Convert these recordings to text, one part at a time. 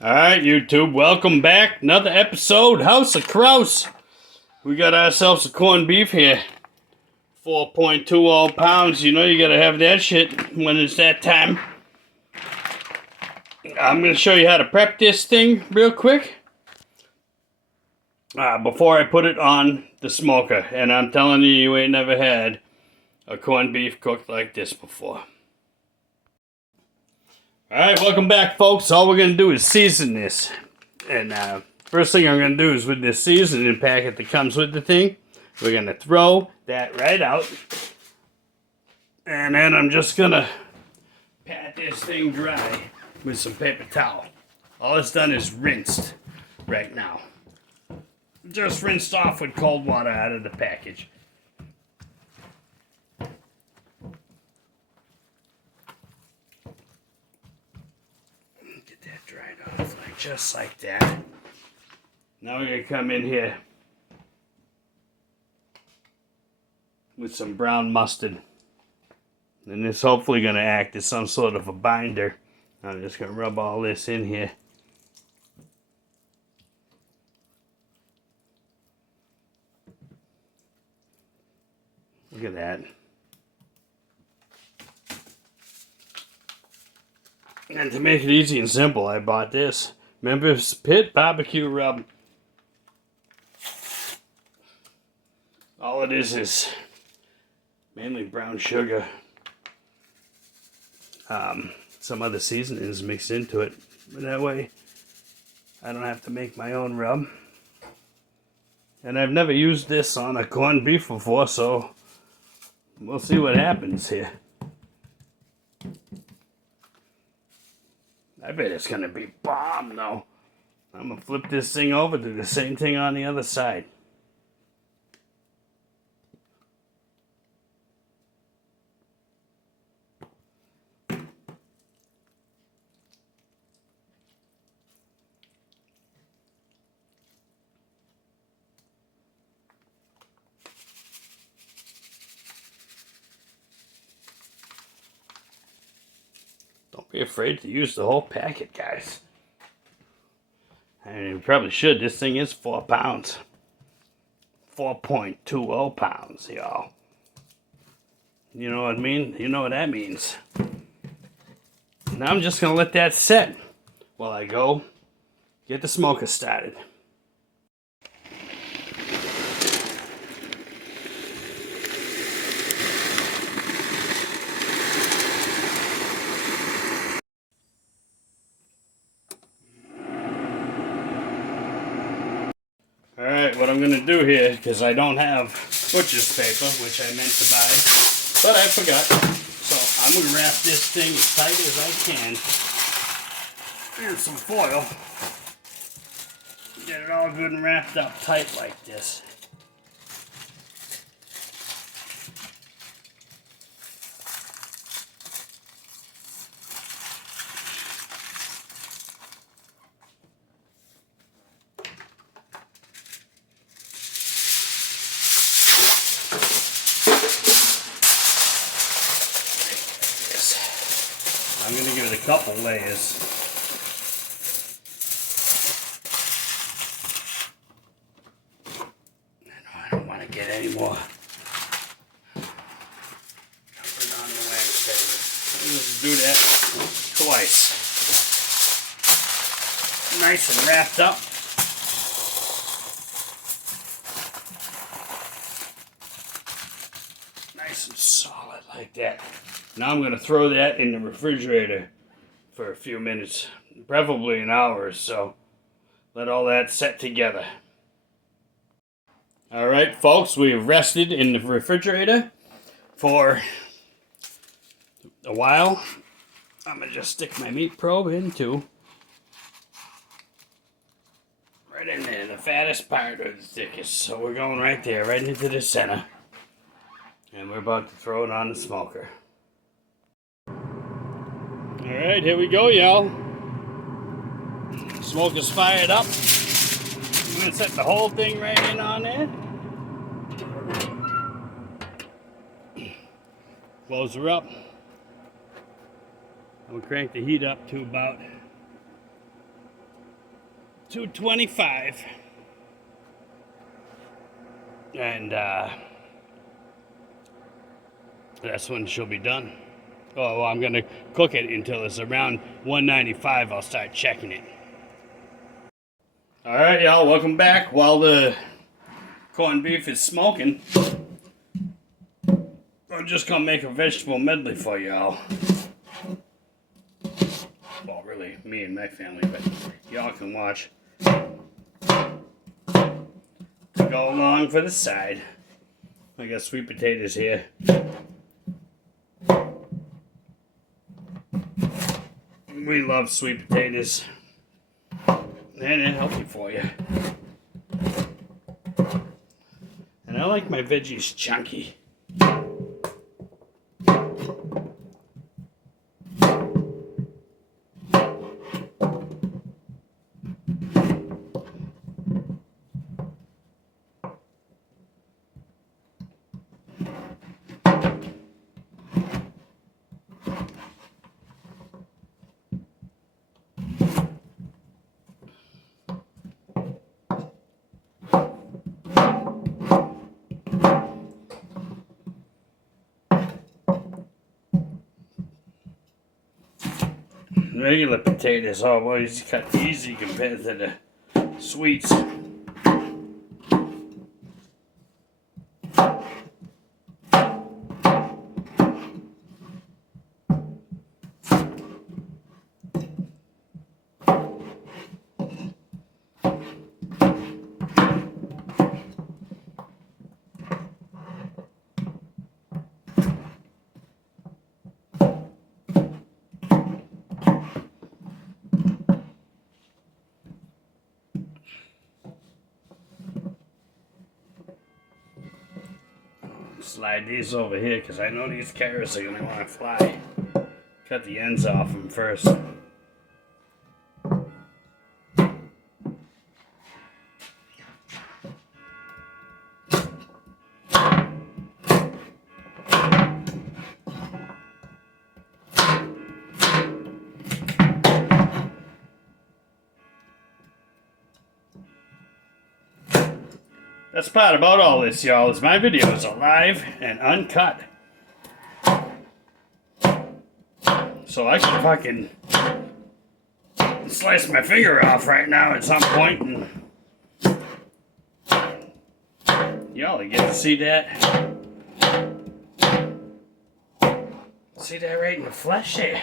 Alright, YouTube, welcome back. Another episode, House of Crouse. We got ourselves a corned beef here. 4.20 pounds. You know you gotta have that shit when it's that time. I'm gonna show you how to prep this thing real quick. Before I put it on the smoker. And I'm telling you, you ain't never had a corned beef cooked like this before. Alright, welcome back, folks. All we're going to do is season this. And first thing I'm going to do is with this seasoning packet that comes with the thing, we're going to throw that right out. And then I'm just going to pat this thing dry with some paper towel. All it's done is rinsed right now. Just rinsed off with cold water out of the package. Dried off just like that. Now we're going to come in here with some brown mustard. And this hopefully going to act as some sort of a binder. I'm just going to rub all this in here. Look at that. And to make it easy and simple, I bought this Memphis Pit Barbecue Rub. All it is mainly brown sugar. Some other seasonings mixed into it. But that way, I don't have to make my own rub. And I've never used this on a corned beef before, so we'll see what happens here. I bet it's going to be bomb, though. I'm going to flip this thing over, do the same thing on the other side. Don't be afraid to use the whole packet, guys. I mean, you probably should. This thing is 4 pounds. 4.20 pounds, y'all. You know what I mean? You know what that means. Now I'm just going to let that set while I go get the smoker started. Alright, what I'm going to do here, because I don't have butcher's paper, which I meant to buy, but I forgot. So I'm going to wrap this thing as tight as I can in some foil. Get it all good and wrapped up tight like this. I'm going to give it a couple layers. I don't want to get any more covered on the wax paper. Let's do that twice. Nice and wrapped up. Nice and solid like that. Now I'm going to throw that in the refrigerator for a few minutes, preferably an hour or so. Let all that set together. Alright folks, we've rested in the refrigerator for a while. I'm going to just stick my meat probe into right in there, the fattest part or the thickest. So we're going right there, right into the center. And we're about to throw it on the smoker. Alright, here we go, y'all. Smoker's fired up. I'm going to set the whole thing right in on there. Close her up. I'm going to crank the heat up to about 225. And that's when she'll be done. Oh, well, I'm going to cook it until it's around 195. I'll start checking it. Alright, y'all, welcome back. While the corned beef is smoking, I'm just going to make a vegetable medley for y'all. Well, really, me and my family, but y'all can watch. To go along for the side. I got sweet potatoes here. We love sweet potatoes. And they're healthy for you. And I like my veggies chunky. Regular potatoes are always cut easy compared to the sweets. Slide these over here because I know these carrots are going to want to fly. Cut the ends off them first. That's part about all this, y'all, is my videos are live and uncut. So I can fucking slice my finger off right now at some point and y'all get to see that. See that right in the flesh there.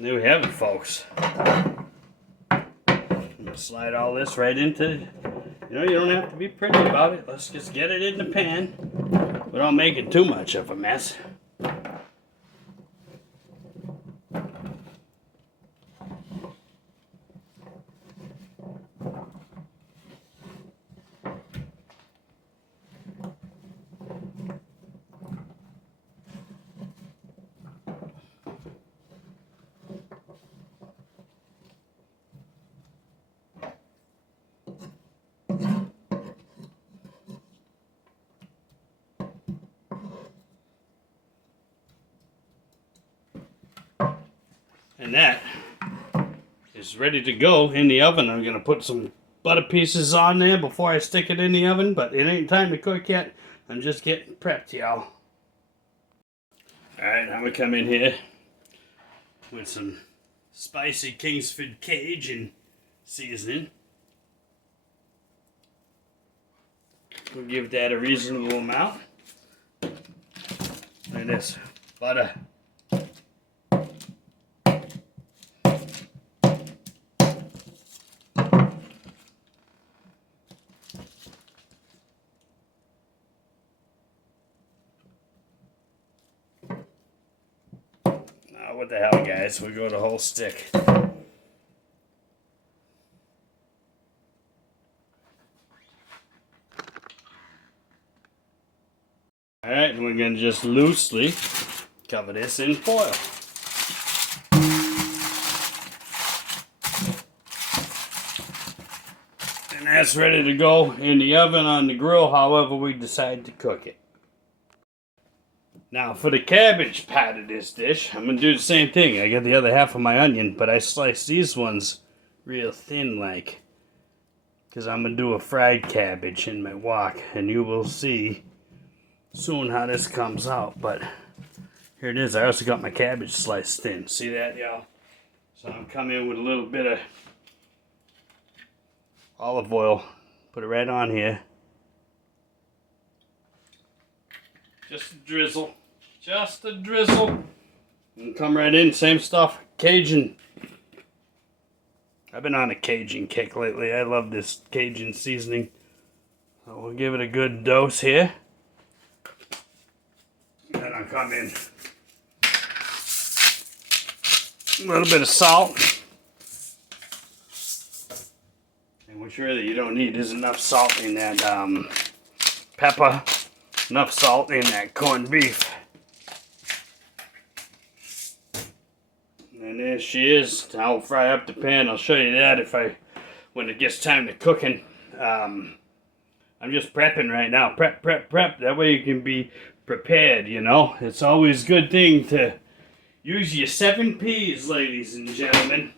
There we have it, folks. I'm gonna slide all this right into, you don't have to be pretty about it. Let's just get it in the pan without making too much of a mess. And that is ready to go in the oven. I'm going to put some butter pieces on there before I stick it in the oven, but it ain't time to cook yet. I'm just getting prepped, y'all. Alright, I'm going to come in here with some spicy Kingsford Cajun seasoning. We'll give that a reasonable amount. And this butter. What the hell, guys? We go the whole stick. Alright, and we're going to just loosely cover this in foil. And that's ready to go in the oven on the grill, however we decide to cook it. Now for the cabbage part of this dish, I'm going to do the same thing. I got the other half of my onion, but I sliced these ones real thin like, because I'm going to do a fried cabbage in my wok, and you will see soon how this comes out. But here it is. I also got my cabbage sliced thin. See that, y'all? So I'm coming in with a little bit of olive oil. Put it right on here. Just a drizzle. Just a drizzle. And come right in. Same stuff. Cajun. I've been on a Cajun kick lately. I love this Cajun seasoning. So we'll give it a good dose here. Then I'll come in. A little bit of salt. And which really you don't need. There's enough salt in that pepper. Enough salt in that corned beef. And there she is. I'll fry up the pan. I'll show you that when it gets time to cooking. I'm just prepping right now. Prep. That way you can be prepared, you know. It's always a good thing to use your 7 P's, ladies and gentlemen.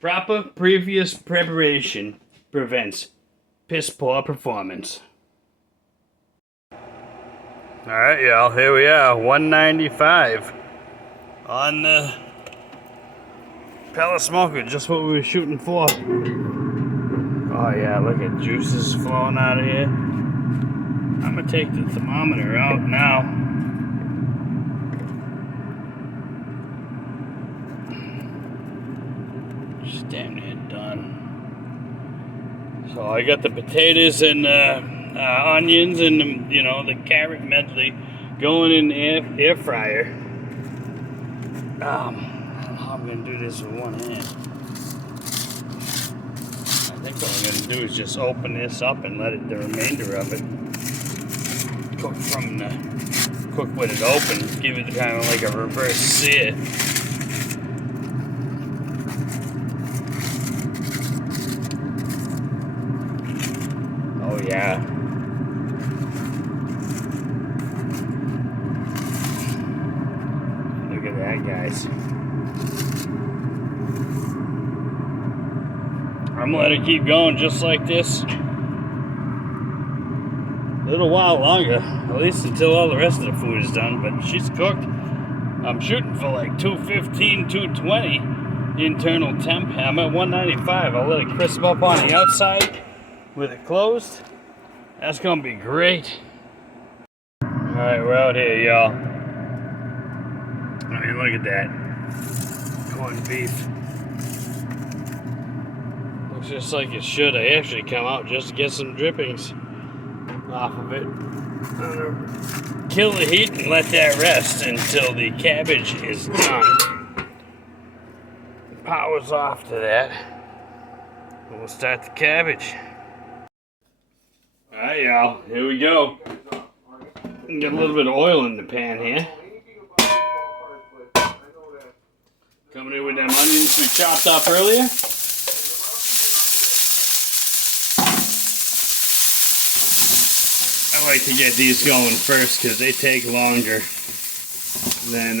Proper previous preparation prevents piss poor performance. Alright, y'all, here we are, 195 on the pellet smoker, just what we were shooting for. Oh yeah, look at juices flowing out of here. I'm gonna take the thermometer out now. Just damn near done. So I got the potatoes and onions and the carrot medley going in the air fryer. I'm gonna do this with one hand. I think what I'm gonna do is just open this up and let the remainder of it cook with it open. Give it kind of like a reverse sear. Oh yeah. Look at that, guys. I'm gonna let it keep going just like this. A little while longer, at least until all the rest of the food is done, but she's cooked. I'm shooting for like 215, 220 internal temp. I'm at 195. I'll let it crisp up on the outside with it closed. That's gonna be great. Alright, we're out here, y'all. I mean, look at that. Corned beef. Looks just like it should. I actually come out just to get some drippings off of it. I'm gonna kill the heat and let that rest until the cabbage is done. Power's off to that. And we'll start the cabbage. Alright, y'all, here we go. Get a little bit of oil in the pan here. Coming in with them onions we chopped up earlier. I like to get these going first because they take longer than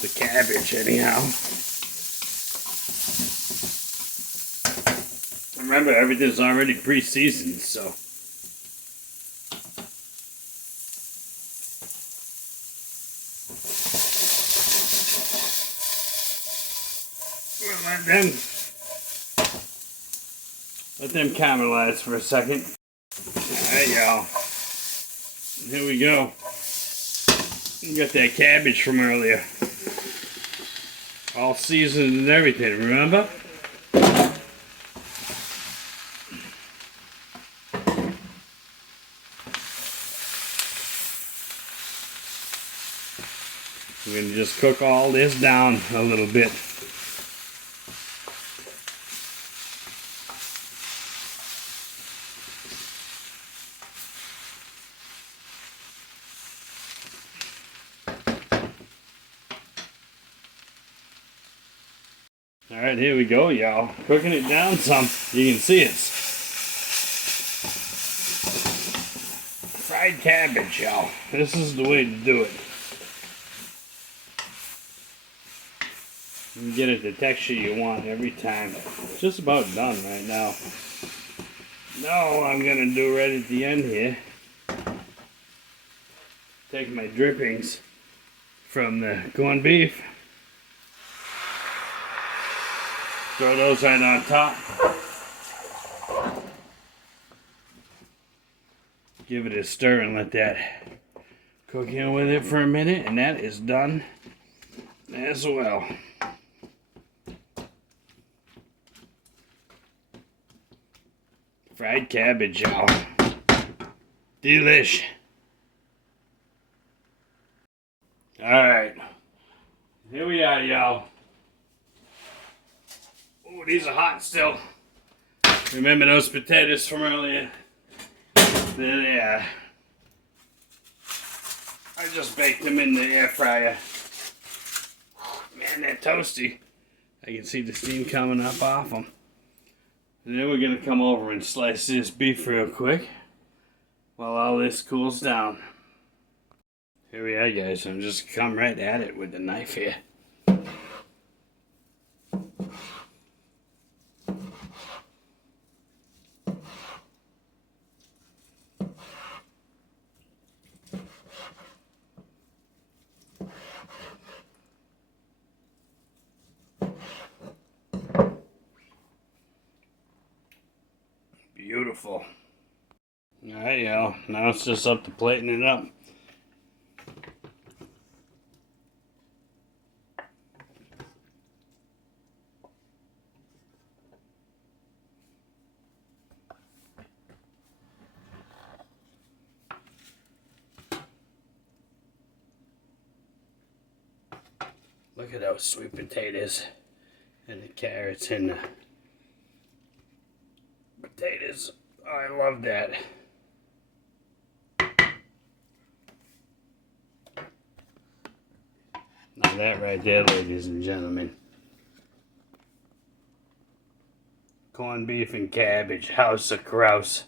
the cabbage anyhow. Remember, everything's already pre-seasoned, so. We'll let them caramelize for a second. Alright, y'all. Here we go. We got that cabbage from earlier. All seasoned and everything, remember? We're going to just cook all this down a little bit. Alright, here we go, y'all. Cooking it down some. You can see it's fried cabbage, y'all. This is the way to do it. You get it the texture you want every time. It's just about done right now. Now what I'm gonna do right at the end here, take my drippings from the corned beef, throw those right on top, give it a stir and let that cook in with it for a minute, and that is done as well. Fried cabbage, y'all. Delish. Alright. Here we are, y'all. Oh, these are hot still. Remember those potatoes from earlier? There they are. I just baked them in the air fryer. Man, they're toasty. I can see the steam coming up off them. And then we're going to come over and slice this beef real quick while all this cools down. Here we are, guys. I'm just come right at it with the knife here. Beautiful. Alright, y'all. Now it's just up to plating it up. Look at those sweet potatoes and the carrots and the potatoes. Oh, I love that. Now that right there, ladies and gentlemen. Corned beef and cabbage, House of Crouse.